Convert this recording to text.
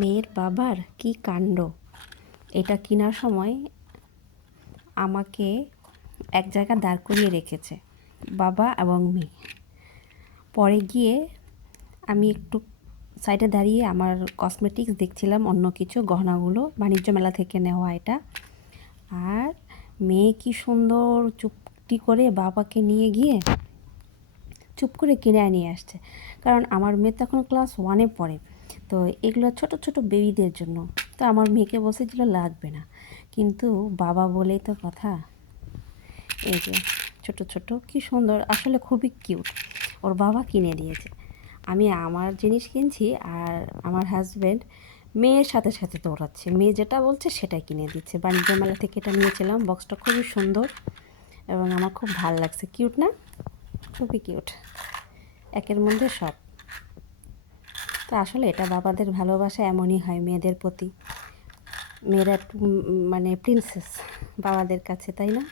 মেয়ের বাবার কি কাণ্ড! এটা কেনার সময় আমাকে এক জায়গায় দাঁড় করিয়ে রেখেছে বাবা এবং মেয়ে। পরে গিয়ে আমি একটু সাইডে দাঁড়িয়ে আমার কসমেটিক্স দেখছিলাম, অন্য কিছু গহনাগুলো বাণিজ্য মেলা থেকে নেওয়া এটা। আর মেয়ে কি সুন্দর চুপটি করে বাবাকে নিয়ে গিয়ে চুপ করে কিনে নিয়ে আসছে। কারণ আমার মেয়ে তখন ক্লাস 1-এ পড়ে, তো এগুলো ছোট ছোট বেবিদের জন্য। তো আমার মেয়েকে বলছিল লাগবে না, কিন্তু বাবা বলেই তো কথা। এই যে ছোট ছোট কি সুন্দর, আসলে খুবই কিউট। ওর বাবা কিনে দিয়েছে। আমি আমার জিনিস কিনছি আর আমার হাজব্যান্ড মেয়ের সাথে সাথে দৌড়াচ্ছে, মেয়ে যেটা বলছে সেটাই কিনে দিচ্ছে। বাণিজ্য মেলা থেকে এটা নিয়েছিলাম, বক্সটা খুবই সুন্দর এবং আমার খুব ভালো লাগছে। কিউট না? খুবই কিউট, একের মধ্যে সব। তো আসলে এটা বাবাদের ভালোবাসা এমনই হয় মেয়েদের প্রতি। মেয়েরা একটু মানে প্রিন্সেস বাবাদের কাছে, তাই না?